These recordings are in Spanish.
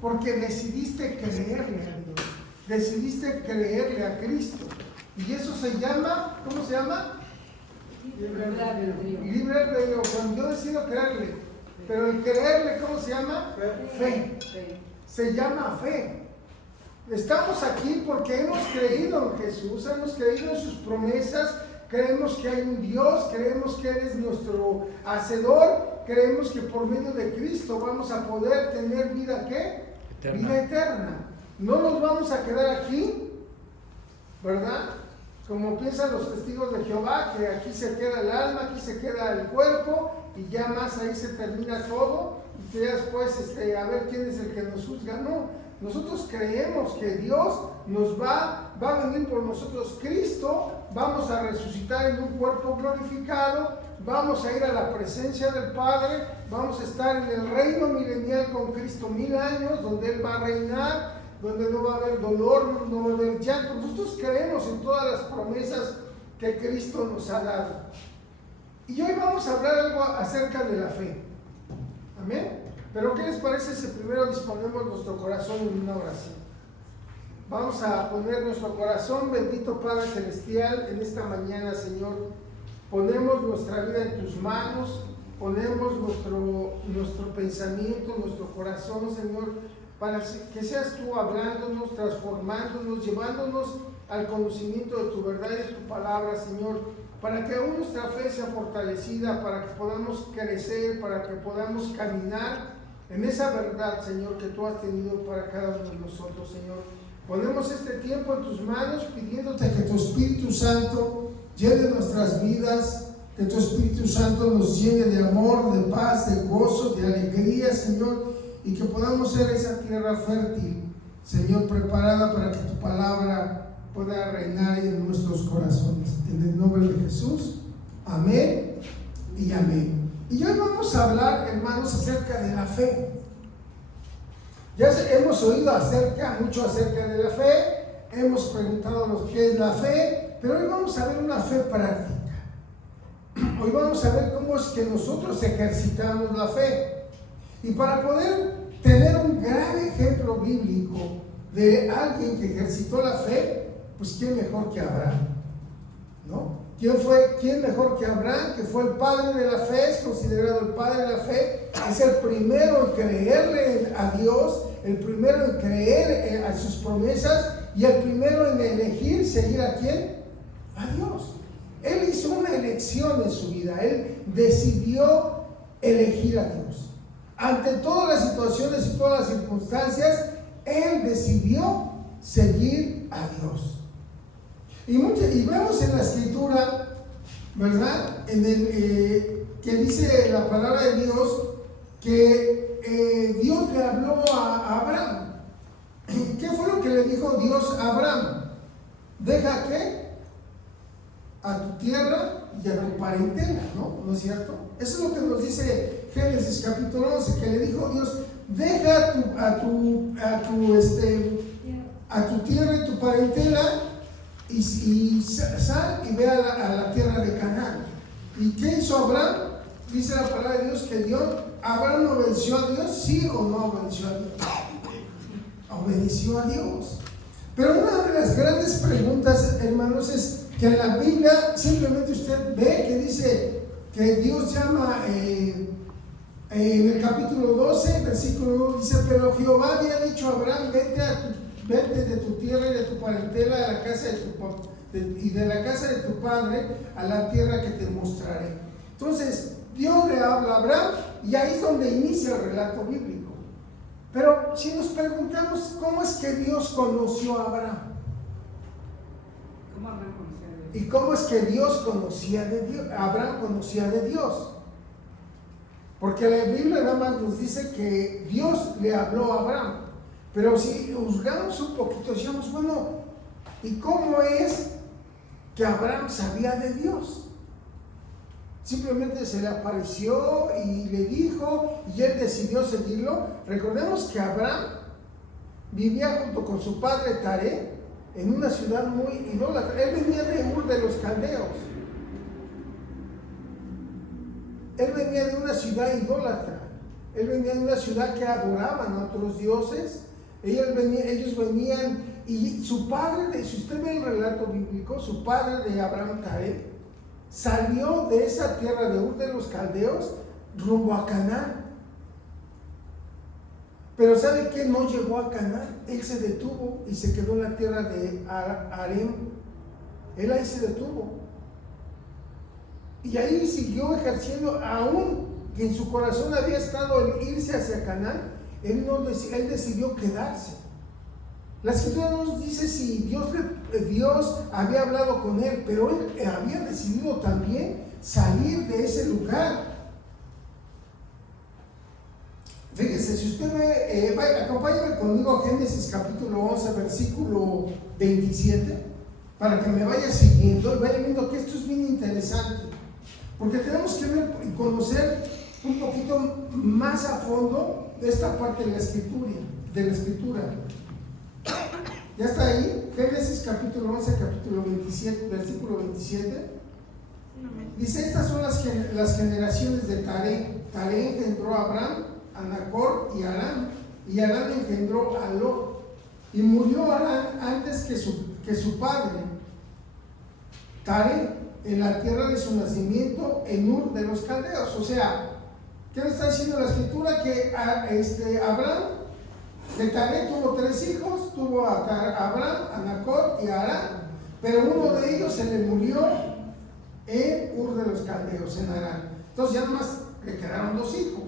Porque decidiste creerle a Dios, decidiste creerle a Cristo. Y eso se llama, ¿cómo se llama? Libre albedrío. Libre albedrío. Cuando yo decido creerle, pero el creerle, ¿cómo se llama? Fe. Se llama fe. Estamos aquí porque hemos creído en Jesús, hemos creído en sus promesas, creemos que hay un Dios, creemos que Él es nuestro hacedor, creemos que por medio de Cristo vamos a poder tener vida, ¿qué? Eterna. Vida eterna. No nos vamos a quedar aquí, ¿verdad? Como piensan los testigos de Jehová, que aquí se queda el alma, aquí se queda el cuerpo, y ya más ahí se termina todo, y que ya después a ver quién es el que nos juzga. No. Nosotros creemos que Dios nos va a venir por nosotros. Cristo, vamos a resucitar en un cuerpo glorificado, vamos a ir a la presencia del Padre, vamos a estar en el reino milenial con Cristo 1000 años, donde Él va a reinar, donde no va a haber dolor, no va a haber llanto. Nosotros creemos en todas las promesas que Cristo nos ha dado. Y hoy vamos a hablar algo acerca de la fe. Amén. Pero ¿qué les parece si primero disponemos nuestro corazón en una oración? Vamos a poner nuestro corazón, bendito Padre Celestial, en esta mañana, Señor. Ponemos nuestra vida en tus manos, ponemos nuestro pensamiento, nuestro corazón, Señor, para que seas tú hablándonos, transformándonos, llevándonos al conocimiento de tu verdad y de tu palabra, Señor, para que aún nuestra fe sea fortalecida, para que podamos crecer, para que podamos caminar en esa verdad, Señor, que tú has tenido para cada uno de nosotros, Señor. Ponemos este tiempo en tus manos, pidiéndote que tu Espíritu Santo llene nuestras vidas, que tu Espíritu Santo nos llene de amor, de paz, de gozo, de alegría, Señor, y que podamos ser esa tierra fértil, Señor, preparada para que tu palabra pueda reinar en nuestros corazones. En el nombre de Jesús, amén y amén. Y hoy vamos a hablar, hermanos, acerca de la fe. Ya hemos oído mucho acerca de la fe, hemos preguntado qué es la fe, pero hoy vamos a ver una fe práctica. Hoy vamos a ver cómo es que nosotros ejercitamos la fe. Y para poder tener un gran ejemplo bíblico de alguien que ejercitó la fe, pues quién mejor que Abraham, ¿no? ¿Quién mejor que Abraham, que fue el padre de la fe, es considerado el padre de la fe, es el primero en creerle a Dios, el primero en creer a sus promesas y el primero en elegir seguir a quién? A Dios. Él hizo una elección en su vida, él decidió elegir a Dios. Ante todas las situaciones y todas las circunstancias, él decidió seguir a Dios. Y vemos en la escritura, ¿verdad? Que dice la palabra de Dios que Dios le habló a Abraham. ¿Qué fue lo que le dijo Dios a Abraham? Deja que a tu tierra y a tu parentela, ¿no? ¿No es cierto? Eso es lo que nos dice Génesis capítulo 11, que le dijo Dios: deja a tu tierra y tu parentela y sal y ve a la tierra de Canaán. ¿Y qué hizo Abraham? Dice la palabra de Dios que Abraham obedeció a Dios, ¿sí o no obedeció a Dios? Obedeció a Dios. Pero una de las grandes preguntas, hermanos, es que en la Biblia simplemente usted ve que dice que Dios llama en el capítulo 12, versículo 1, dice: pero Jehová había dicho a Abraham: vete de tu tierra y de tu parentela a la casa de la casa de tu padre a la tierra que te mostraré. Entonces Dios le habla a Abraham y ahí es donde inicia el relato bíblico. Pero si nos preguntamos cómo es que Dios conoció a Abraham, ¿Cómo Abraham conocía a Dios? y cómo es que Abraham conocía de Dios. Porque la Biblia nada más nos dice que Dios le habló a Abraham. Pero si juzgamos un poquito, decíamos: bueno, ¿y cómo es que Abraham sabía de Dios? Simplemente se le apareció y le dijo, y él decidió seguirlo. Recordemos que Abraham vivía junto con su padre Taré en una ciudad muy idólatra. Él venía de Ur de los Caldeos. Él venía de una ciudad idólatra. Él venía de una ciudad que adoraban a otros dioses. Ellos venían, y su padre, si usted ve el relato bíblico, su padre de Abraham, Taré, salió de esa tierra de Ur de los Caldeos rumbo a Canaán. Pero ¿sabe qué? No llegó a Canaán. Él se detuvo y se quedó en la tierra de Harem. Él ahí se detuvo. Y ahí siguió ejerciendo, aún que en su corazón había estado el irse hacia Canaán, él decidió quedarse. La escritura no nos dice si Dios había hablado con él, pero él había decidido también salir de ese lugar. Fíjese, si usted ve, acompáñame conmigo a Génesis capítulo 11, versículo 27, para que me vaya siguiendo y vaya viendo que esto es bien interesante, porque tenemos que ver y conocer un poquito más a fondo de esta parte de la escritura. ¿Ya está ahí? Génesis capítulo 11, capítulo 27, versículo 27. Dice, estas son las generaciones de Taré. Taré engendró a Abraham, a Nacor y a Harán. Y Harán engendró a Lot. Y murió Harán antes que su padre, Taré, en la tierra de su nacimiento, en Ur de los Caldeos. O sea, ¿qué nos está diciendo la escritura? Que Abraham de Taré tuvo 3 hijos, tuvo a Abraham, a Nacor y a Harán, pero uno de ellos se le murió en Ur de los Caldeos, en Harán. Entonces ya nomás le quedaron 2 hijos.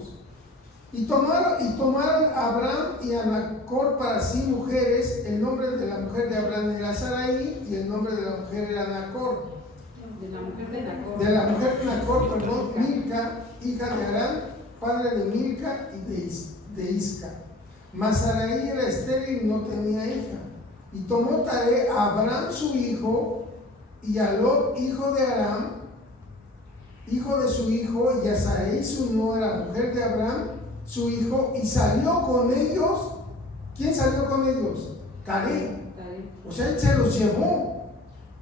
Y tomaron a Abraham y a Nacor para sí mujeres. El nombre de la mujer de Abraham era Sarai y el nombre de la mujer era Nacor. De la mujer de Nacor. De la mujer de Nacor, perdón, Milca, hija de Harán, padre de Milca y de Isca. Mas Sarai era estéril y no tenía hija. Y tomó Taré a Abraham su hijo, y a Lot, hijo de Aram, hijo de su hijo, y a Sarai su nuera, mujer de Abraham, su hijo, y salió con ellos. ¿Quién salió con ellos? Taré. O sea, él se los llevó.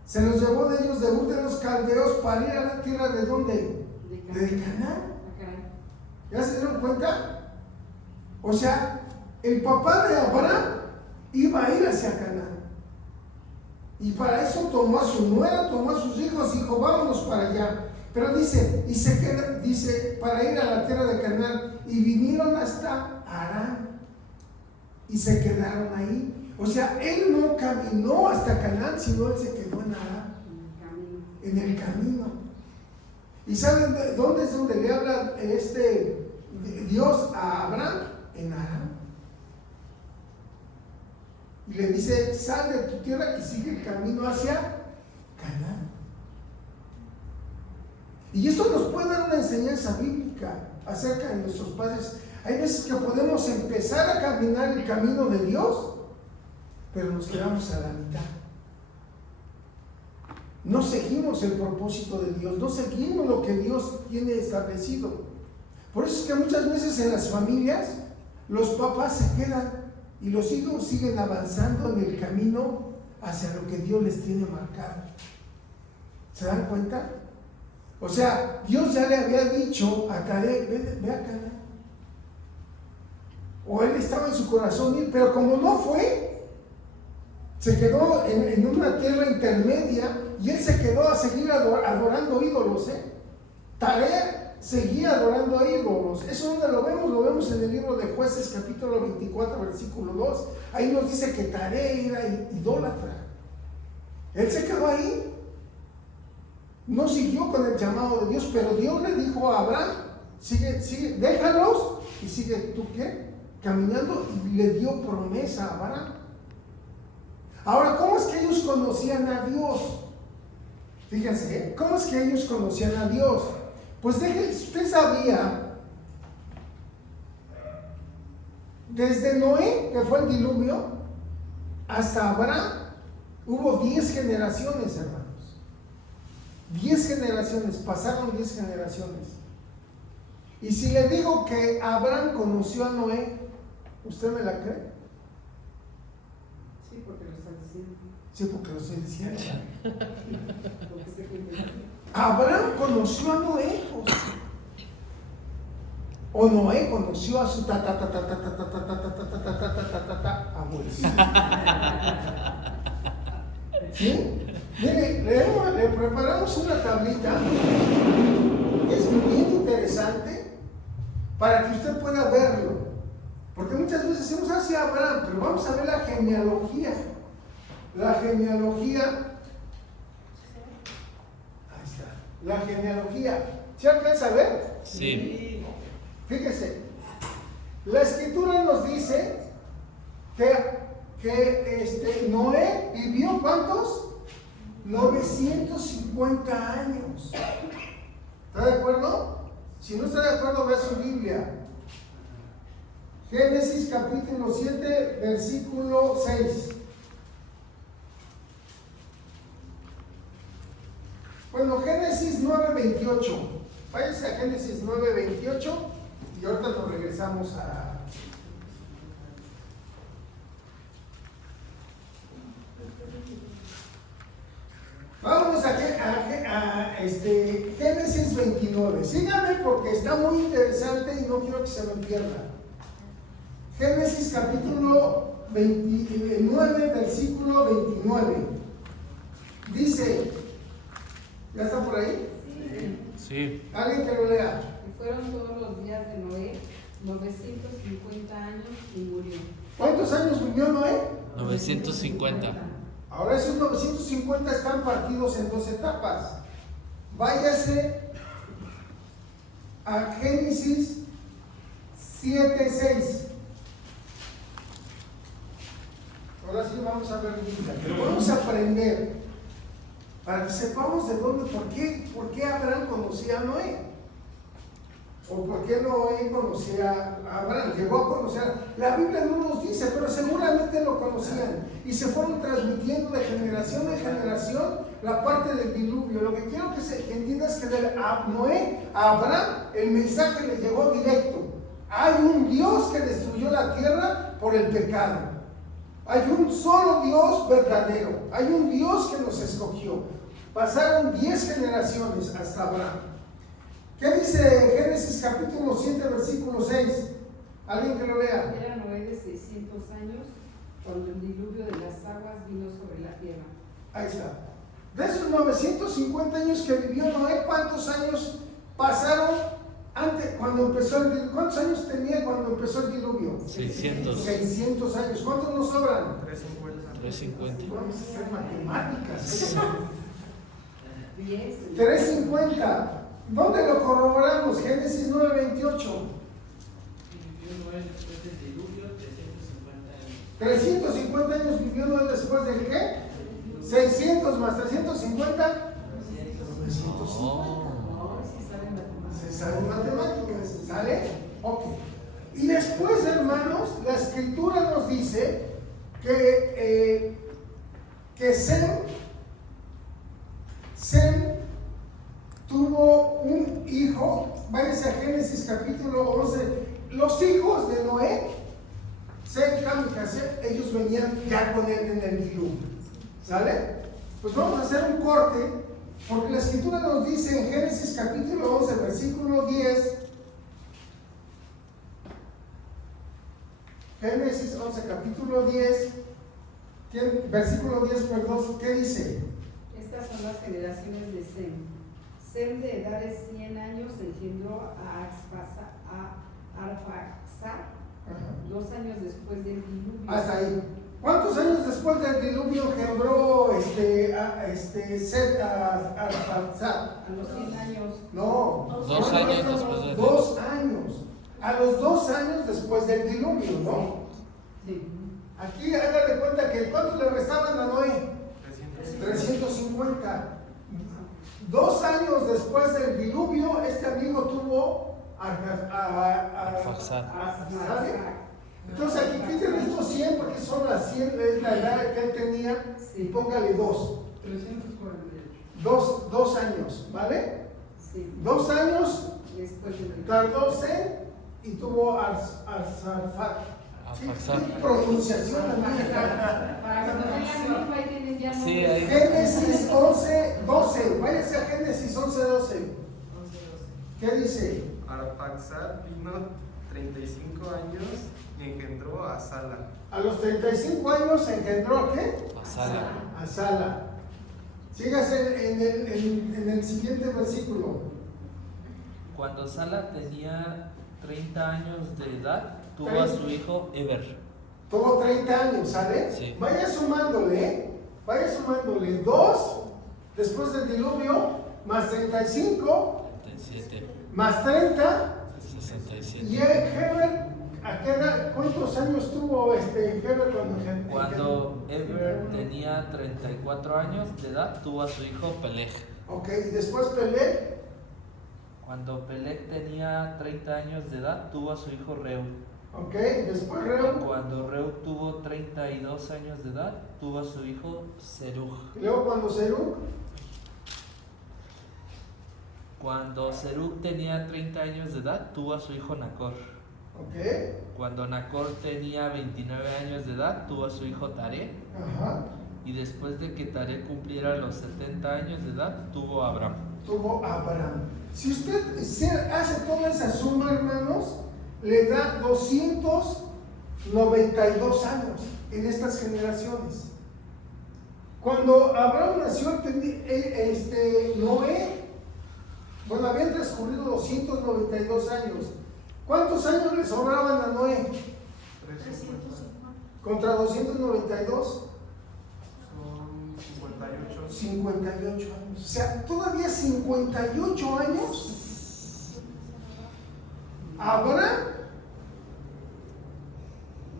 Se los llevó de ellos de Ur de los Caldeos para ir a la tierra de ¿dónde? De Canaán. ¿Ya se dieron cuenta? O sea, el papá de Abraham iba a ir hacia Canaán. Y para eso tomó a su nuera, tomó a sus hijos y dijo, vámonos para allá. Pero dice, para ir a la tierra de Canaán. Y vinieron hasta Harán. Y se quedaron ahí. O sea, él no caminó hasta Canaán, sino él se quedó en Harán. En el camino. ¿Y saben dónde es donde le habla Dios a Abraham? En Harán. Y le dice, sal de tu tierra y sigue el camino hacia Canaán. Y esto nos puede dar una enseñanza bíblica acerca de nuestros padres. Hay veces que podemos empezar a caminar el camino de Dios, pero nos quedamos a la mitad. No seguimos el propósito de Dios, no seguimos lo que Dios tiene establecido. Por eso es que muchas veces en las familias los papás se quedan y los hijos siguen avanzando en el camino hacia lo que Dios les tiene marcado. ¿Se dan cuenta? O sea, Dios ya le había dicho a Taré, ve a Canaán. O él estaba en su corazón ir, pero como no fue, se quedó en una tierra intermedia y él se quedó a seguir adorando ídolos. Taré seguía adorando ídolos. ¿Eso dónde lo vemos? Lo vemos en el libro de Jueces, capítulo 24, versículo 2. Ahí nos dice que Taré era idólatra. Él se quedó ahí. No siguió con el llamado de Dios, pero Dios le dijo a Abraham, sigue, déjalos y sigue, ¿tú qué? Caminando, y le dio promesa a Abraham. Ahora, ¿cómo es que ellos conocían a Dios? Fíjense, ¿cómo es que ellos conocían a Dios? Pues usted sabía, desde Noé, que fue el diluvio, hasta Abraham, hubo 10 generaciones, hermanos. 10 generaciones, pasaron 10 generaciones. Y si le digo que Abraham conoció a Noé, ¿usted me la cree? Sí, porque lo estás diciendo. Sí, porque lo estoy diciendo. Abraham conoció a Noé. O Noé conoció a su abuelo. ¿Sí? Mire, le preparamos una tablita. Es bien interesante para que usted pueda verlo. Porque muchas veces decimos hacia Abraham, pero vamos a ver la genealogía. La genealogía. Ahí está. La genealogía. ¿Sí alcanza a ver? Sí. Fíjese. La escritura nos dice que Noé vivió ¿cuántos? 950 años. ¿Está de acuerdo? Si no está de acuerdo, vea su Biblia. Génesis capítulo 7, versículo 6. Bueno, Génesis 9:28. Váyase a Génesis 9:28 y ahorita nos regresamos a... Vámonos a Génesis 29. Síganme porque está muy interesante y no quiero que se me pierda. Génesis capítulo 29, versículo 29. Dice, ¿ya está por ahí? Sí. ¿Alguien que lo lea? Y fueron todos los días de Noé 950 años y murió. ¿Cuántos años vivió Noé? 950. Ahora esos 950 están partidos en dos etapas. Váyase a Génesis 7:6. Ahora sí vamos a ver Biblia, pero vamos a aprender para que sepamos de dónde, por qué Abraham conocía a Noé. O por qué Noé conocía a Abraham. Llegó a conocer. La Biblia no nos dice, pero seguramente lo conocían. Y se fueron transmitiendo de generación en generación la parte del diluvio. Lo que quiero que entiendas es que de Noé a Abraham el mensaje le llegó directo. Hay un Dios que destruyó la tierra por el pecado. Hay un solo Dios verdadero. Hay un Dios que nos escogió. Pasaron 10 generaciones hasta Abraham. ¿Qué dice Génesis capítulo 7, versículo 6? ¿Alguien que lo lea? Era Noé de 600 años cuando el diluvio de las aguas vino sobre la tierra. Ahí está. De esos 950 años que vivió Noé, ¿cuántos años pasaron antes, cuando empezó el diluvio? ¿Cuántos años tenía cuando empezó el diluvio? 600. 600 años. ¿Cuántos nos sobran? 350. Vamos a hacer matemáticas. 10. 350. ¿Dónde lo corroboramos? Génesis 9:28. Vivió Noé después del diluvio 350 años. 350 años vivió Noé después de qué? 600 más 350. 950. No, si saben matemáticas. Se saben matemáticas, ¿sale? Ok. Y después, hermanos, la escritura nos dice que Sem tuvo un hijo. Váyase a Génesis capítulo 11. Los hijos de Noé, Sem, Cam y Jafet, ellos venían ya con él en el diluvio. ¿Sale? Pues vamos a hacer un corte, porque la escritura nos dice en Génesis capítulo 11, versículo 10. Génesis 11, capítulo 10, versículo 10, perdón, ¿qué dice? Estas son las generaciones de Sem. Sem de edad de 100 años engendró a Arfaxad 2 años después del diluvio. Hasta ahí. ¿Cuántos años después del diluvio engendró Set a Arfaxad? A los 100 años. No. 2 años después del diluvio. 2 años. A los 2 años después del diluvio, ¿no? Sí. Aquí hágale cuenta que ¿cuánto le restaban a Noé? 350. 2 años después del diluvio, este amigo tuvo Arfaxad. Entonces aquí quiten estos 100 porque son las 100, es la edad que él tenía, y póngale 2. 348. 2 años, ¿vale? Sí. 2 años Después del diluvio. tardó Sem y tuvo Arfaxad. Arfaxad. ¿Qué pronunciación la mía? Para que no tengan grupo, ahí tienen ya Sí, nombres. ahí. Génesis 11, 12. Váyase a Génesis 11, 12. ¿Qué dice? Arphaxad vino 35 años y engendró a Sala. A los 35 años engendró ¿a qué? A Sala. A Sala. Sígase en el siguiente versículo. Cuando Sala tenía 30 años de edad, tuvo a su hijo Eber. Tuvo 30 años, ¿sale? Sí. Vaya sumándole 2 después del diluvio, más 35, 37. más 30, 67. y Heber, ¿a qué edad? ¿Cuántos años tuvo Heber cuando Cuando Eber tenía 34 años de edad, tuvo a su hijo Peleg. Ok, y después Peleg, Cuando Peleg tenía 30 años de edad, tuvo a su hijo Reu. ok, después Reu, Cuando Reu tuvo 32 años de edad, tuvo a su hijo Serug. y luego cuando Serug, Cuando Serug tenía 30 años de edad, tuvo a su hijo Nacor. ok, Cuando Nacor tenía 29 años de edad, tuvo a su hijo Taré. ajá, Y después de que Taré cumpliera los 70 años de edad, tuvo a Abraham. tuvo Abraham. Si usted hace toda esa suma, hermanos, le da 292 años en estas generaciones. Cuando Abraham nació, Noé, bueno, habían transcurrido 292 años. ¿Cuántos años le sobraban a Noé? 350. Contra 292, Son 58. 58 años. O sea, todavía 58 años. Abraham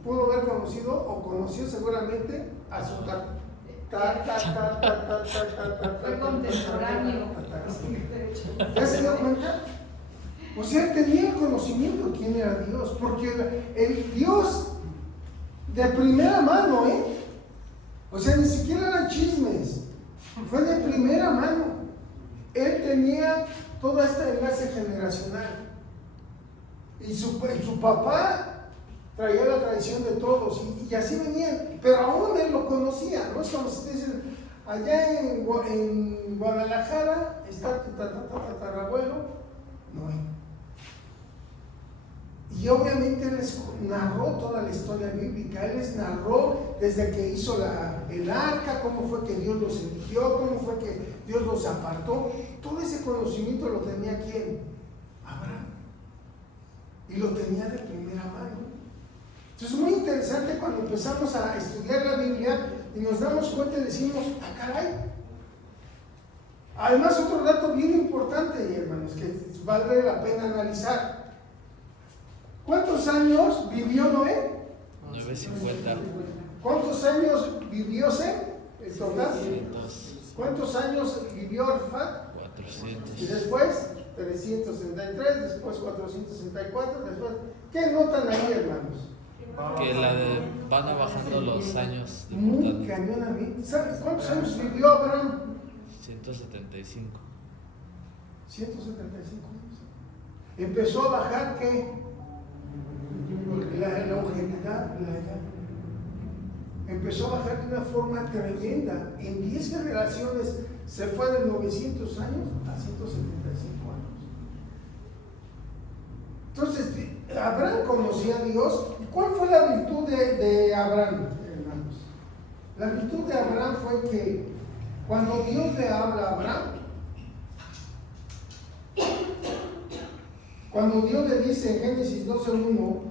pudo haber conocido o conoció seguramente a su Fue contemporáneo. ¿Ya se dio cuenta? O sea, tenía el conocimiento de quién era Dios, porque el Dios de primera mano, o sea, ni siquiera eran chismes, fue de primera mano. Él tenía toda esta enlace generacional. Y su papá traía la tradición de todos, y así venían, pero aún él lo conocía, ¿no? Es como si te dicen, allá en Guadalajara está tu tatarabuelo Noé. Y obviamente él les narró toda la historia bíblica, él les narró desde que hizo el arca, cómo fue que Dios los eligió, cómo fue que Dios los apartó. Todo ese conocimiento lo tenía ¿quién? Abraham. Y lo tenía de primera mano. Entonces es muy interesante cuando empezamos a estudiar la Biblia y nos damos cuenta y decimos, ¡ah, caray! Además, otro dato bien importante, hermanos, que vale la pena analizar. ¿Cuántos años vivió Noé? 950. ¿Cuántos años vivió Sem? ¿El total? 300. ¿Cuántos años vivió Arfad? 400. Y después 363, después 464, después... ¿Qué notan ahí, hermanos? Que van bajando los años de Muy mortalidad. cañonamente. ¿Sabes cuántos años vivió Abraham? 175. 175 años. Empezó a bajar, ¿qué? La longevidad, la edad. Empezó a bajar de una forma tremenda. En 10 generaciones se fue de 900 años a 175 años. Entonces, Abraham conocía a Dios. ¿Cuál fue la virtud de Abraham, hermanos? La virtud de Abraham fue que cuando Dios le habla a Abraham, cuando Dios le dice en Génesis 12:1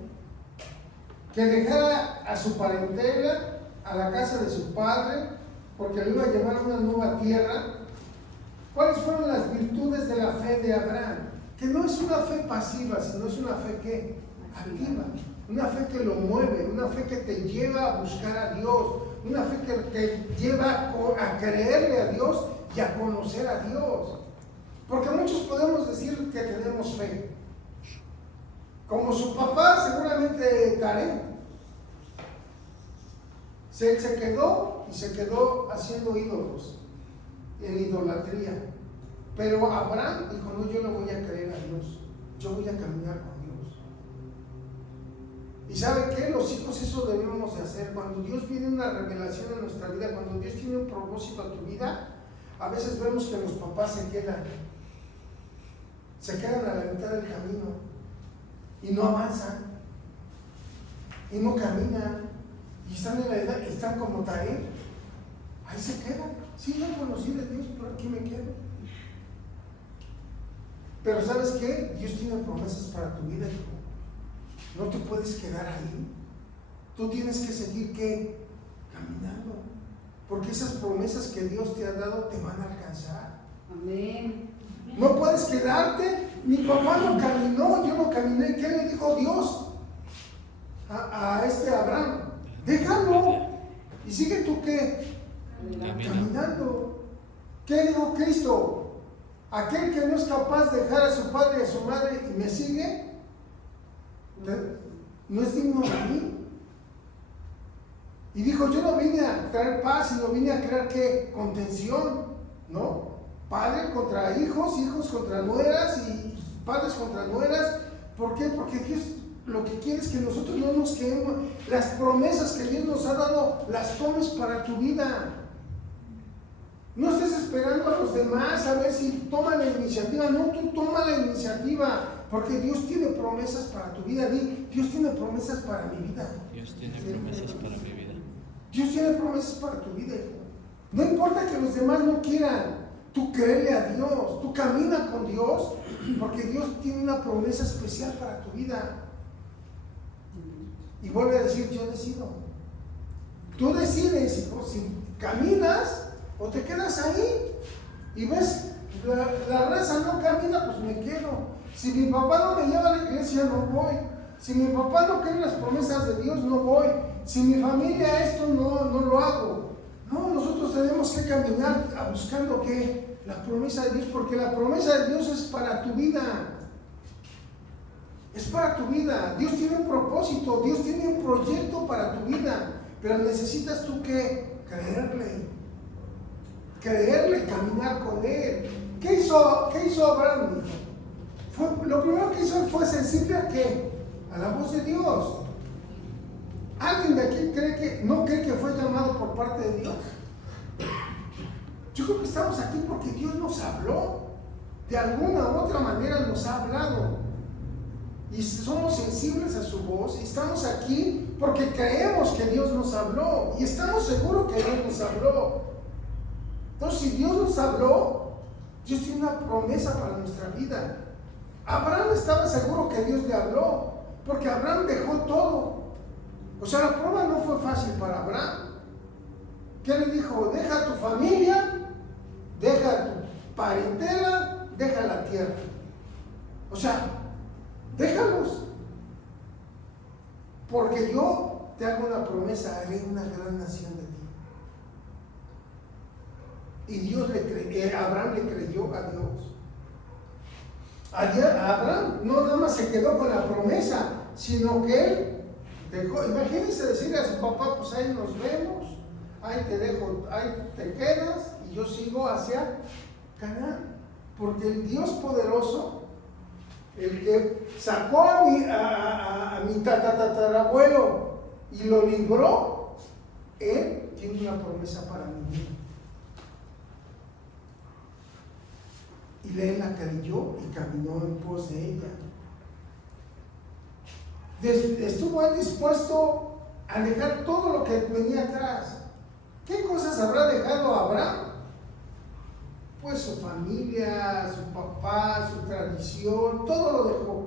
que dejara a su parentela, a la casa de su padre, porque le iba a llevar a una nueva tierra, ¿cuáles fueron las virtudes de la fe de Abraham? Que no es una fe pasiva, sino es una fe que activa, una fe que lo mueve, una fe que te lleva a buscar a Dios, una fe que te lleva a creerle a Dios y a conocer a Dios. Porque muchos podemos decir que tenemos fe. Como su papá, seguramente Taré. Se quedó haciendo ídolos, en idolatría. Pero Abraham dijo, no, yo le voy a creer a Dios, yo voy a caminar con Dios. ¿Y sabe qué? Los hijos eso debemos de hacer. Cuando Dios viene una revelación en nuestra vida, cuando Dios tiene un propósito en tu vida, a veces vemos que los papás se quedan se quedan a la mitad del camino y no avanzan y no caminan y están en la edad, están como Taré, ahí se quedan. Sí, yo conocí de Dios, pero aquí me quedo. Pero ¿sabes qué? Dios tiene promesas para tu vida, hijo. No te puedes quedar ahí. Tú tienes que seguir, ¿qué? Caminando. Porque esas promesas que Dios te ha dado te van a alcanzar. Amén. No puedes quedarte. Mi papá no caminó, yo no caminé. ¿Qué le dijo Dios a Abraham? Déjalo. Y sigue tú, ¿qué? Caminando. ¿Qué dijo Cristo? Aquel que no es capaz de dejar a su padre y a su madre y me sigue, no es digno de mí. Y dijo, yo no vine a traer paz, sino vine a crear, ¿qué? Contención, ¿no? Padre contra hijos, hijos contra nueras y padres contra nueras. ¿Por qué? Porque Dios lo que quiere es que nosotros no nos quedemos. Las promesas que Dios nos ha dado, las tomes para tu vida. No estés esperando a los demás a ver si toman la iniciativa. No, tú toma la iniciativa, porque Dios tiene promesas para tu vida. Dios tiene promesas para mi vida. Dios tiene promesas para mi vida. Dios tiene promesas para tu vida, hijo. No importa que los demás no quieran, tú créele a Dios, tú camina con Dios, porque Dios tiene una promesa especial para tu vida. Y vuelve a decir, yo decido. Tú decides, hijo, si caminas o te quedas ahí y ves, la raza no camina, pues me quedo. Si mi papá no me lleva a la iglesia, no voy. Si mi papá no cree en las promesas de Dios, no voy. Si mi familia esto, no lo hago. No, nosotros tenemos que caminar buscando, ¿qué? La promesa de Dios, porque la promesa de Dios es para tu vida. Es para tu vida. Dios tiene un propósito, Dios tiene un proyecto para tu vida, pero necesitas tú, ¿qué? Creerle, caminar con Él. ¿Qué hizo Abraham? Lo primero que hizo fue sensible a ¿qué? A la voz de Dios. ¿Alguien de aquí no cree que fue llamado por parte de Dios? Yo creo que estamos aquí porque Dios nos habló. De alguna u otra manera nos ha hablado. Y somos sensibles a su voz. Y estamos aquí porque creemos que Dios nos habló. Y estamos seguros que Dios nos habló. Entonces, si Dios nos habló, Dios tiene una promesa para nuestra vida. Abraham estaba seguro que Dios le habló, porque Abraham dejó todo. O sea, la prueba no fue fácil para Abraham. ¿Qué le dijo? Deja tu familia, deja tu parentela, deja la tierra. O sea, déjalos. Porque yo te hago una promesa, haré una gran nación de ti. Y Abraham le creyó a Dios. Abraham no nada más se quedó con la promesa, sino que él dejó. Imagínense decirle a su papá, pues ahí nos vemos, ahí te dejo, ahí te quedas y yo sigo hacia Canaán. Porque el Dios poderoso, el que sacó a mi tatarabuelo y lo libró, él tiene una promesa para mi vida. Y él la creyó y caminó en pos de ella. Estuvo él dispuesto a dejar todo lo que venía atrás. ¿Qué cosas habrá dejado Abraham? Pues su familia, su papá, su tradición, todo lo dejó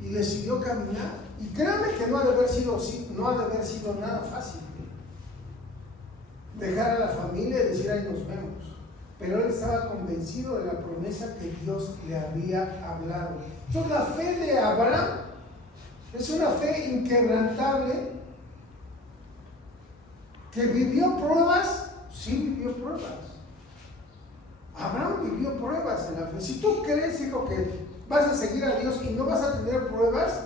y decidió caminar. Y créanme que no ha de haber sido nada fácil dejar a la familia y decir ahí nos vemos. Pero él estaba convencido de la promesa que Dios le había hablado. Entonces la fe de Abraham es una fe inquebrantable, que vivió pruebas, sí vivió pruebas. Abraham vivió pruebas en la fe. Si tú crees, hijo, que vas a seguir a Dios y no vas a tener pruebas,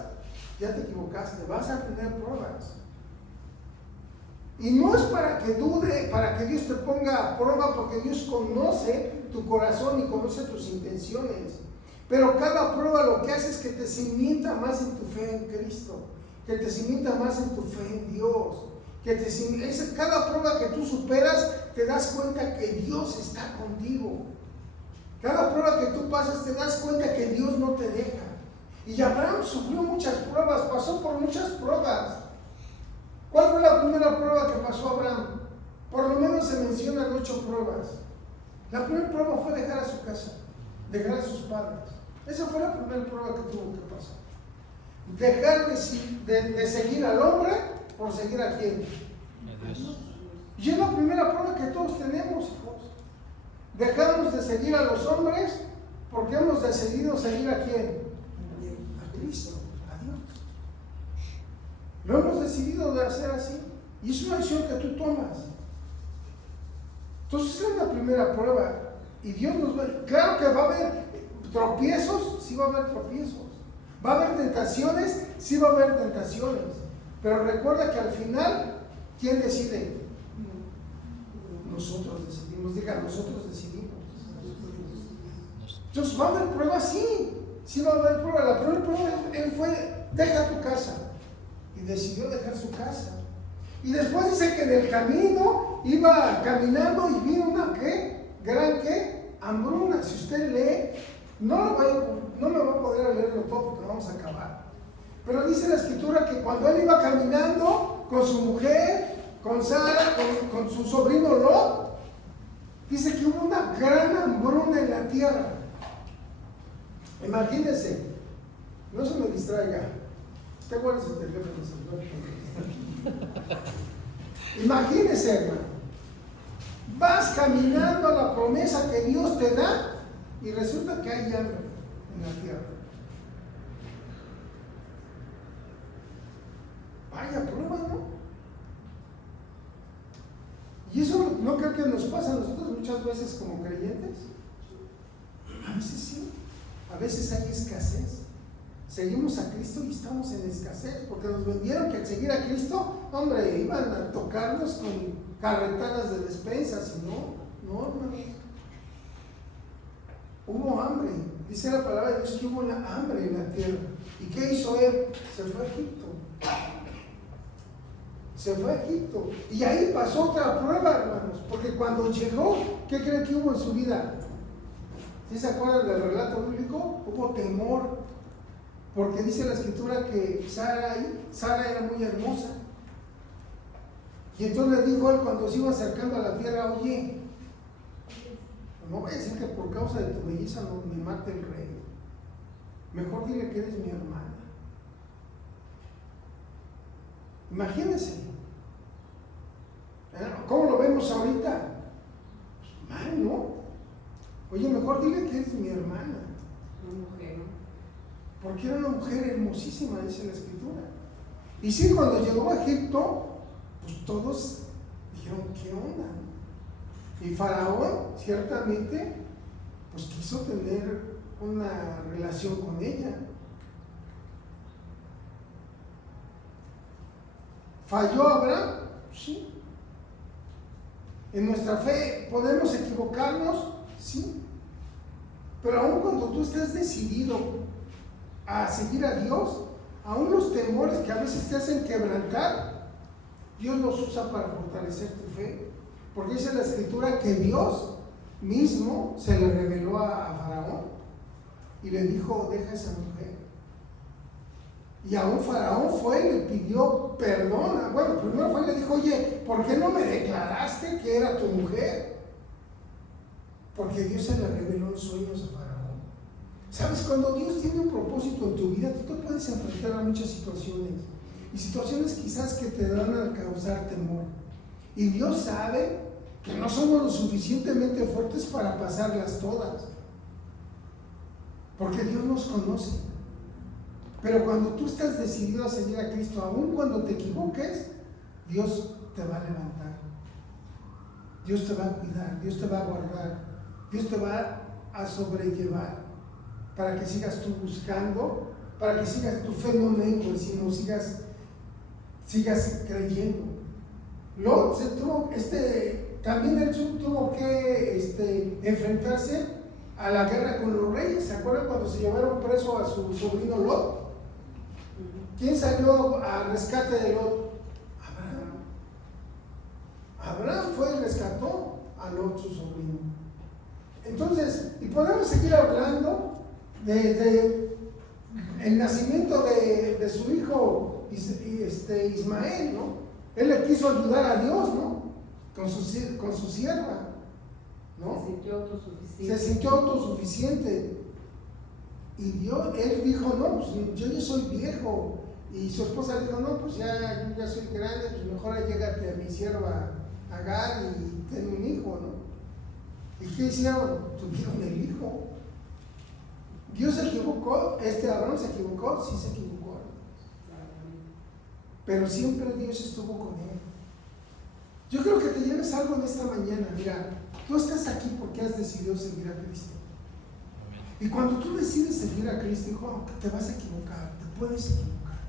ya te equivocaste, vas a tener pruebas. Y no es para que dude, para que Dios te ponga a prueba, porque Dios conoce tu corazón y conoce tus intenciones. Pero cada prueba lo que hace es que te cimienta más en tu fe en Cristo, que te cimienta más en tu fe en Dios, cada prueba que tú superas te das cuenta que Dios está contigo. Cada prueba que tú pasas te das cuenta que Dios no te deja. Y Abraham sufrió muchas pruebas, pasó por muchas pruebas. ¿Cuál fue la primera prueba que pasó Abraham? Por lo menos se mencionan 8 pruebas. La primera prueba fue dejar a su casa, dejar a sus padres. Esa fue la primera prueba que tuvo que pasar. Dejar de seguir al hombre por seguir a quién. Y es la primera prueba que todos tenemos, hijos. Dejamos de seguir a los hombres porque hemos decidido seguir a quién. A Cristo, a Dios. Lo hemos decidido de hacer así. Y es una decisión que tú tomas. Entonces es la primera prueba. Y Dios nos va. Claro que va a haber tropiezos, sí va a haber tropiezos. Va a haber tentaciones, sí va a haber tentaciones. Pero recuerda que al final, ¿quién decide? Nosotros decidimos. Diga, nosotros decidimos. Entonces va a haber pruebas, sí va a haber pruebas. La primera prueba él fue, deja tu casa. Y decidió dejar su casa. Y después dice que en el camino iba caminando y vino una gran hambruna. Si usted lee, no me va a poder leerlo todo porque vamos a acabar. Pero dice la escritura que cuando él iba caminando con su mujer, con Sara, con su sobrino Lot, dice que hubo una gran hambruna en la tierra. Imagínense, no se me distraiga. Usted guarda su teléfono. Imagínese, hermano, vas caminando a la promesa que Dios te da y resulta que hay hambre en la tierra. Vaya prueba, ¿no? Y eso no creo que nos pasa a nosotros muchas veces como creyentes. A veces sí, a veces hay escasez. Seguimos a Cristo y estamos en escasez, porque nos vendieron que al seguir a Cristo, hombre, iban a tocarnos con carretadas de despensas, y no, hermanos. Hubo hambre, dice la palabra de Dios que hubo una hambre en la tierra. ¿Y qué hizo él? Se fue a Egipto. Se fue a Egipto. Y ahí pasó otra prueba, hermanos, porque cuando llegó, ¿qué creen que hubo en su vida? ¿Sí se acuerdan del relato bíblico? Hubo temor. Porque dice la escritura que Sara era muy hermosa. Y entonces le dijo él cuando se iba acercando a la tierra, oye, no voy a decir que por causa de tu belleza no me mate el rey. Mejor dile que eres mi hermana. Imagínense. ¿Cómo lo vemos ahorita? Pues mal, ¿no? Oye, mejor dile que eres mi hermana. Una mujer, ¿no? Porque era una mujer hermosísima, dice la escritura. Y sí, cuando llegó a Egipto, pues todos dijeron, ¿qué onda? Y Faraón, ciertamente, pues quiso tener una relación con ella. ¿Falló Abraham? Sí. ¿En nuestra fe podemos equivocarnos? Sí. Pero aun cuando tú estés decidido a seguir a Dios, aún los temores que a veces te hacen quebrantar, Dios los usa para fortalecer tu fe. Porque dice la escritura que Dios mismo se le reveló a Faraón y le dijo, deja a esa mujer. Y aún Faraón fue y le pidió perdón. Bueno, primero fue y le dijo, oye, ¿por qué no me declaraste que era tu mujer? Porque Dios se le reveló en sueños a Faraón. ¿Sabes? Cuando Dios tiene un propósito en tu vida, tú te puedes enfrentar a muchas situaciones. Y situaciones quizás que te van a causar temor. Y Dios sabe que no somos lo suficientemente fuertes para pasarlas todas. Porque Dios nos conoce. Pero cuando tú estás decidido a seguir a Cristo, aun cuando te equivoques, Dios te va a levantar. Dios te va a cuidar, Dios te va a guardar, Dios te va a sobrellevar para que sigas tú buscando, para que sigas tu fe no mengue, sino sigas creyendo. Lot también él tuvo que enfrentarse a la guerra con los reyes. ¿Se acuerdan cuando se llevaron preso a su sobrino Lot? ¿Quién salió al rescate de Lot? Abraham fue y rescató a Lot, su sobrino. Entonces, y podemos seguir hablando de el nacimiento de su hijo Ismael, ¿no? Él le quiso ayudar a Dios, ¿no? Con su sierva, ¿no? Se sintió autosuficiente. Y él dijo, no, pues yo ya soy viejo. Y su esposa dijo, no, pues yo ya soy grande, pues mejor llégate a mi sierva Agar y ten un hijo, ¿no? ¿Y qué hicieron? Tuvieron el hijo. Dios se equivocó, Abraham se equivocó, sí se equivocó. Pero siempre Dios estuvo con él. Yo creo que te lleves algo en esta mañana. Mira, tú estás aquí porque has decidido seguir a Cristo. Y cuando tú decides seguir a Cristo, hijo, te vas a equivocar, te puedes equivocar.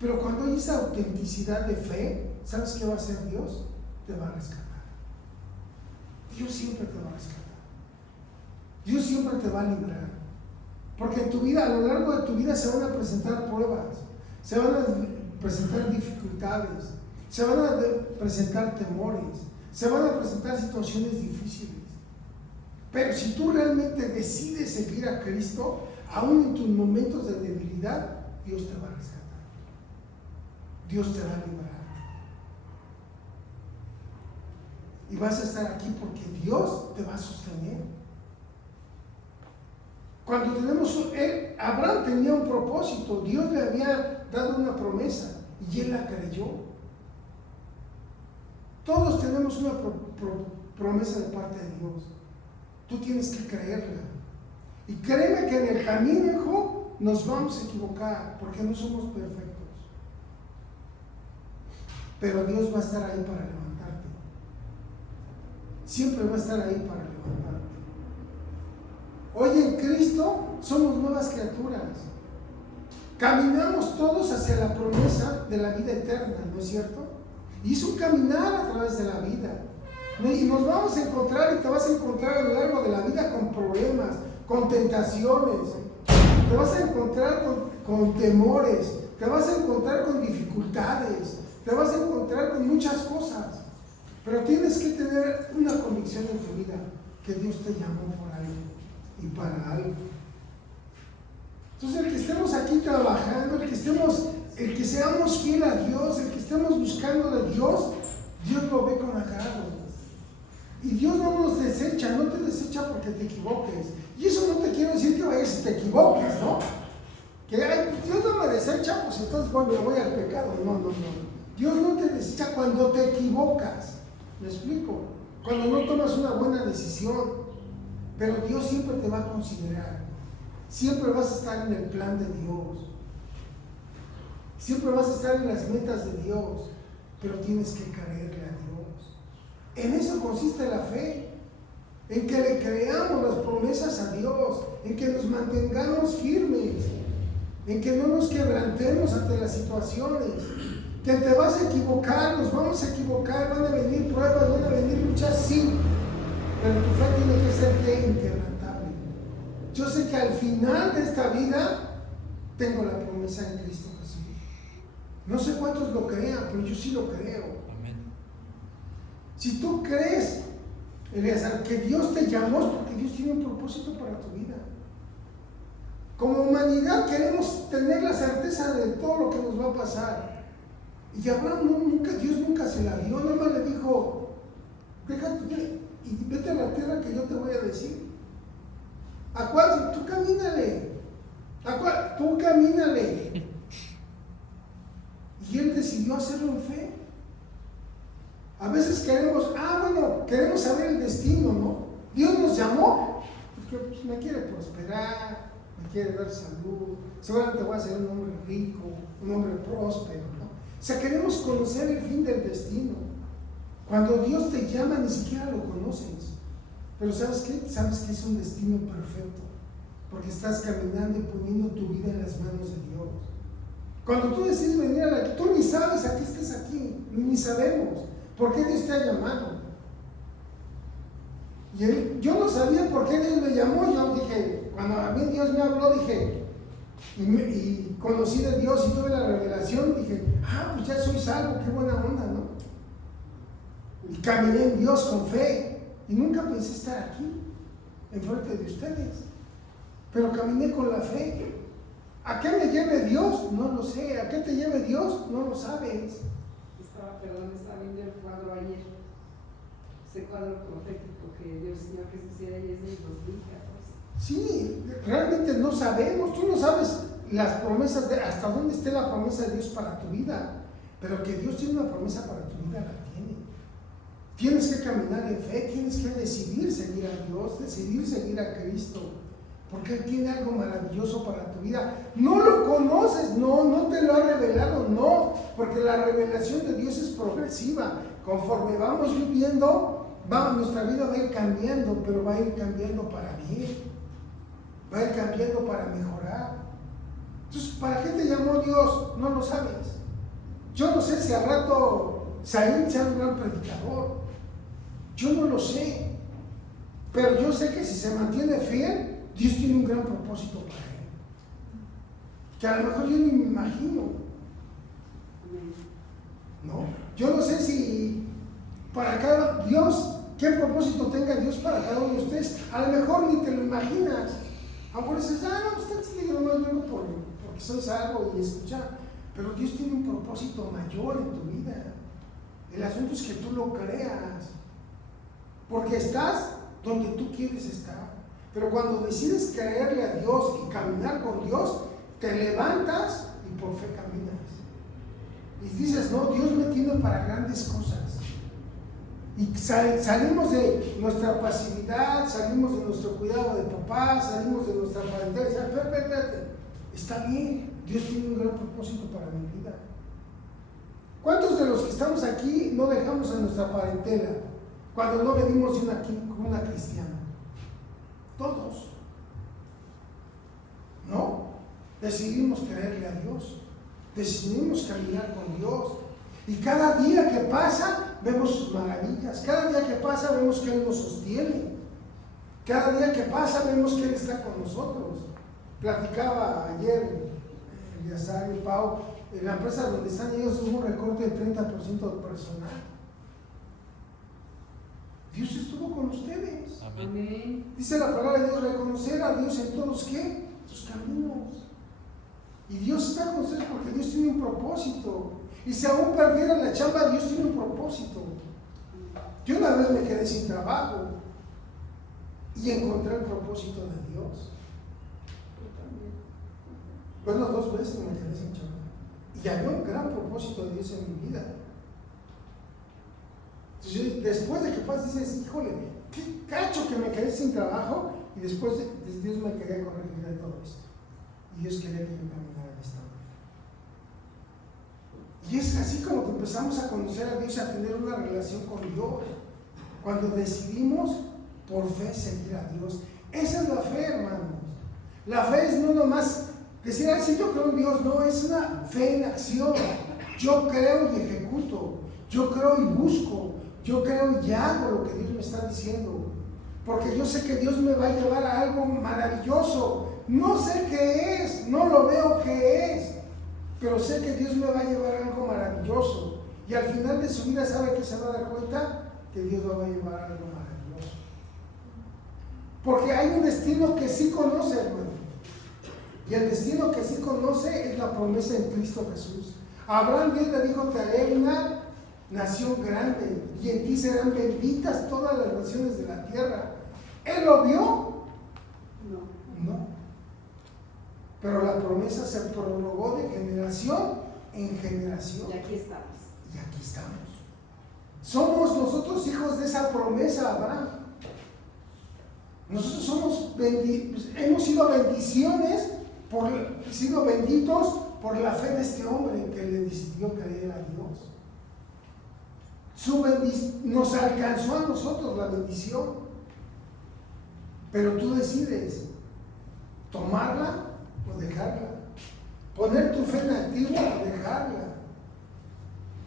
Pero cuando hay esa autenticidad de fe, ¿sabes qué va a hacer Dios? Te va a rescatar. Dios siempre te va a rescatar. Dios siempre te va a librar. Porque en tu vida, a lo largo de tu vida, se van a presentar pruebas, se van a presentar dificultades, se van a presentar temores, se van a presentar situaciones difíciles. Pero si tú realmente decides seguir a Cristo, aún en tus momentos de debilidad, Dios te va a rescatar. Dios te va a librar. Y vas a estar aquí porque Dios te va a sostener. Cuando Abraham tenía un propósito, Dios le había dado una promesa y él la creyó. Todos tenemos una promesa de parte de Dios. Tú tienes que creerla. Y créeme que en el camino, hijo, nos vamos a equivocar porque no somos perfectos. Pero Dios va a estar ahí para levantarte. Siempre va a estar ahí para levantarte. Hoy en Cristo somos nuevas criaturas. Caminamos todos hacia la promesa de la vida eterna, ¿no es cierto? Y es un caminar a través de la vida. Y nos vamos a encontrar y te vas a encontrar a lo largo de la vida con problemas, con tentaciones, te vas a encontrar con temores, te vas a encontrar con dificultades, te vas a encontrar con muchas cosas. Pero tienes que tener una convicción en tu vida que Dios te llamó por algo y para algo. Entonces, el que estemos aquí trabajando, el que seamos fieles a Dios, el que estemos buscando de Dios, Dios lo ve con agrado. Y Dios no nos desecha, no te desecha porque te equivoques. Y eso no te quiero decir que vayas y te equivoques, ¿no? Que Dios no me desecha, pues entonces me voy al pecado. No. Dios no te desecha cuando te equivocas. ¿Me explico? Cuando no tomas una buena decisión. Pero Dios siempre te va a considerar. Siempre vas a estar en el plan de Dios. Siempre vas a estar en las metas de Dios. Pero tienes que creerle a Dios. En eso consiste la fe, en que le creamos las promesas a Dios, en que nos mantengamos firmes, en que no nos quebrantemos ante las situaciones, que te vas a equivocar, nos vamos a equivocar, van a venir pruebas, van a venir luchas, sí, pero tu fe tiene que ser inquebrantable. Yo sé que al final de esta vida tengo la promesa en Cristo Jesús. No sé cuántos lo crean, pero yo sí lo creo. Si tú crees, Eleazar, que Dios te llamó, es porque Dios tiene un propósito para tu vida. Como humanidad queremos tener la certeza de todo lo que nos va a pasar. Y Abraham Dios nunca se la dio, nada más le dijo, déjate y vete a la tierra que yo te voy a decir. ¿A cuál? Tú camínale. ¿A cuál? Tú camínale. Y él decidió hacerlo en fe. A veces queremos saber el destino, ¿no? Dios nos llamó porque pues, me quiere prosperar, me quiere dar salud, seguramente voy a ser un hombre rico, un hombre próspero, ¿no? O sea, queremos conocer el fin del destino. Cuando Dios te llama ni siquiera lo conoces. Pero ¿sabes qué? Sabes que es un destino perfecto, porque estás caminando y poniendo tu vida en las manos de Dios. Cuando tú decides venir a la... Tú ni sabes a qué estás aquí, ni sabemos. ¿Por qué Dios te ha llamado? Yo no sabía por qué Dios me llamó. Yo dije, cuando a mí Dios me habló, dije, y conocí de Dios y tuve la revelación, dije, pues ya soy salvo, qué buena onda, ¿no? Y caminé en Dios con fe. y nunca pensé estar aquí, enfrente de ustedes, pero caminé con la fe. ¿A qué me lleve Dios? No lo sé. ¿A qué te lleve Dios? No lo sabes. Estaba viendo el cuadro ayer, ese cuadro profético que Dios Señor que se hiciera y es del 2014. Sí, realmente no sabemos. Tú no sabes las promesas de hasta dónde esté la promesa de Dios para tu vida, pero que Dios tiene una promesa para tu vida, la tiene. Tienes que caminar en fe, tienes que decidir seguir a Dios, decidir seguir a Cristo, porque Él tiene algo maravilloso para tu vida. No lo conoces, no te lo ha revelado, no, porque la revelación de Dios es progresiva. Conforme vamos viviendo, nuestra vida va a ir cambiando, pero va a ir cambiando para bien, va a ir cambiando para mejorar. Entonces, ¿para qué te llamó Dios? No lo sabes. Yo no sé si al rato Saín sea un gran predicador, yo no lo sé, pero yo sé que si se mantiene fiel, Dios tiene un gran propósito para él, que a lo mejor yo ni me imagino, ¿no? Yo no sé si para cada Dios, qué propósito tenga Dios para cada uno de ustedes, a lo mejor ni te lo imaginas. A lo mejor dices, no, usted no vengo porque soy salvo y escuchar, pero Dios tiene un propósito mayor en tu vida. El asunto es que tú lo creas, porque estás donde tú quieres estar. Pero cuando decides creerle a Dios y caminar con Dios, te levantas y por fe caminas. Y dices, no, Dios me tiene para grandes cosas. Y salimos de nuestra pasividad, salimos de nuestro cuidado de papá, salimos de nuestra parentela y decimos, espérate, está bien, Dios tiene un gran propósito para mi vida. ¿Cuántos de los que estamos aquí no dejamos a nuestra parentela cuando no venimos de una cristiana? Todos, ¿no? Decidimos creerle a Dios, decidimos caminar con Dios, y cada día que pasa vemos sus maravillas, cada día que pasa vemos que Él nos sostiene, cada día que pasa vemos que Él está con nosotros. Platicaba ayer Eliazar y Pau, en la empresa donde están ellos hubo un recorte del 30% de personal. Dios estuvo con ustedes. Amén. Dice la palabra de Dios, reconocer a Dios en todos ¿qué? Sus caminos. Y Dios está con ustedes porque Dios tiene un propósito. Y si aún perdieran la chamba, Dios tiene un propósito. Yo una vez me quedé sin trabajo y encontré el propósito de Dios. Bueno, 2 veces me quedé sin chamba. Y había un gran propósito de Dios en mi vida. Entonces, después de que pasas, dices, híjole, qué cacho que me quedé sin trabajo, y después Dios me quería corregir de todo esto. Y Dios quería que yo caminara de esta manera. Y es así como que empezamos a conocer a Dios, a tener una relación con Dios. Cuando decidimos por fe seguir a Dios. Esa es la fe, hermanos. La fe es no nomás decir, sí, yo creo en Dios. No, es una fe en acción. Yo creo y ejecuto. Yo creo y busco. Yo creo y hago lo que Dios me está diciendo, porque yo sé que Dios me va a llevar a algo maravilloso. No sé qué es, no lo veo qué es, pero sé que Dios me va a llevar a algo maravilloso. Y al final de su vida, ¿sabe qué se va a dar cuenta? Que Dios lo va a llevar a algo maravilloso. Porque hay un destino que sí conoce, hermano. Y el destino que sí conoce es la promesa en Cristo Jesús. A Abraham Dios le dijo, te haré una nación grande, y en ti serán benditas todas las naciones de la tierra. ¿Él lo vio? No. Pero la promesa se prorrogó de generación en generación. Y aquí estamos. Y aquí estamos. Somos nosotros hijos de esa promesa, Abraham. Nosotros hemos sido bendiciones, sido benditos por la fe de este hombre que le decidió creer a Dios. Nos alcanzó a nosotros la bendición, pero tú decides tomarla o dejarla, poner tu fe en activo o dejarla.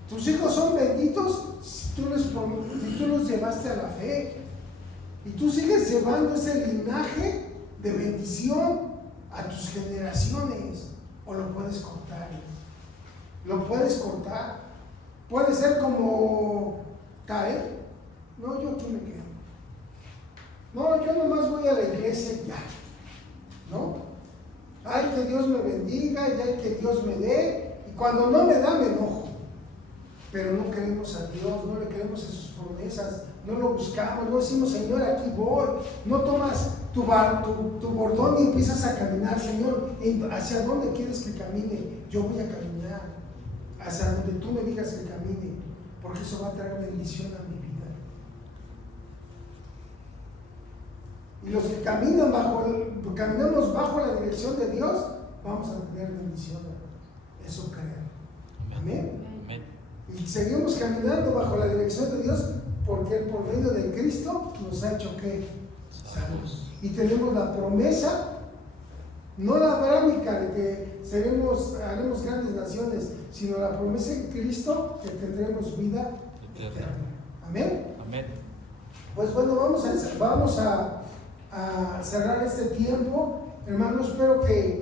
Tus hijos son benditos si tú los llevaste a la fe, y tú sigues llevando ese linaje de bendición a tus generaciones, o lo puedes cortar. Puede ser como caer. No, yo aquí me quedo. No, yo nomás voy a la iglesia y ya, ¿no? Ay, que Dios me bendiga, y ay, que Dios me dé, y cuando no me da me enojo. Pero no creemos a Dios, no le creemos en sus promesas, no lo buscamos, no decimos, Señor, aquí voy. No tomas tu bordón y empiezas a caminar, Señor, ¿hacia dónde quieres que camine? Yo voy a caminar hacia donde tú me digas que camine, porque eso va a traer bendición a mi vida. Y los que caminamos bajo la dirección de Dios, vamos a tener bendición. Eso creo. Amén. Amén. Y seguimos caminando bajo la dirección de Dios, porque Él, por medio de Cristo, nos ha hecho que salvos. Y tenemos la promesa, no la abrámica de que haremos grandes naciones, sino la promesa en Cristo que tendremos vida eterna. Amén. Amén. Pues bueno, vamos a cerrar este tiempo. Hermanos, espero que